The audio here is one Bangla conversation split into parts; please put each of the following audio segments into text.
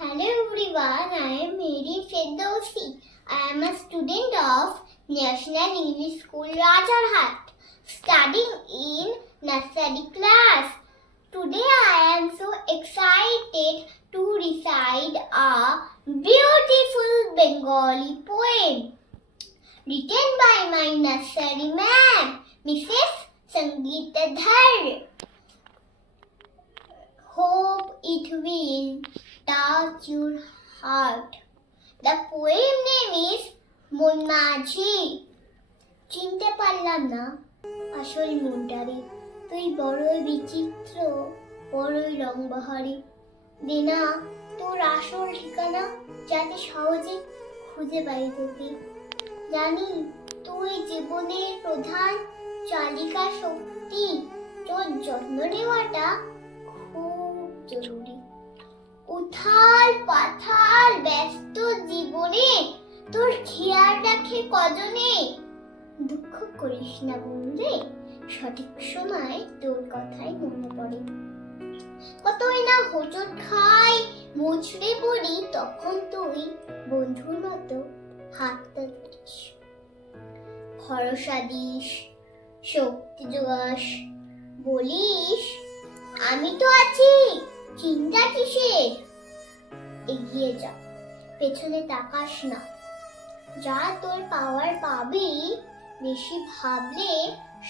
Hello everyone, I am Mary Ferdowsi. I am a student of National English School Rajarhat, studying in nursery class. Today I am so excited to recite a beautiful Bengali poem written by my nursery ma'am, Mrs. Sangeeta Dhar. Hope it will touch your heart. The poem name is মন মাঝি। চিনতে পারলাম না আসল মনটারে, তুই বড়ই বিচিত্র, বড়ই রংবাহারি। দে না তোর আসল ঠিকানা, যাতে সহজে খুঁজে পাই তোকে। জানি তুই জীবনের প্রধান চালিকা শক্তি, তোর যত্ন নেওয়াটা খুব জরুরি। উথাল পাথাল ব্যস্ত জীবনে তোর খেয়াল রাখে কজনে। দুঃখ করিস না বন্ধুরে, সঠিক সময় তোর কথাই মনে পড়ে। কতই না হোঁচট খাই, মুচড়ে পড়ি, তখন তুই বন্ধুর মতো হাতটা ধরিস, ভরসা দিস, শক্তি যোগাস, বলিস আমি তো আছি, চিন্তা কিসের। এগিয়ে যা, পেছনে তাকাস না, যা তোর পাওয়ার পাবি, বেশি ভাবলে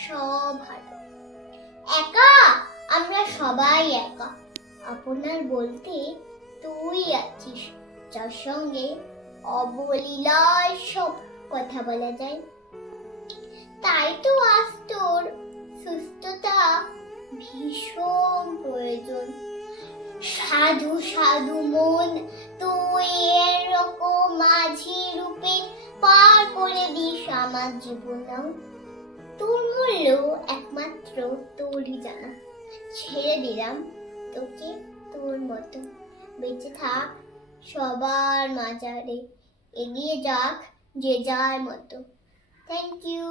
সব হারো। একা আমরা সবাই একা, আপনার বলতে তুই আছিস, যার সঙ্গে অবলীলায় সব কথা বলা যায়। তাই তো আজ তোর সুস্থতা ভীষণ প্রয়োজন। সাধু সাধু মন তুই এরকম মাঝি রূপে পার করে দিস আমার জীবন। তোর মূল্য একমাত্র তোরই জানা। ছেড়ে দিলাম তোকে তোর মতো, বেঁচে থাক সবার মাঝারে, এগিয়ে যাক যে যার মতো। Thank you.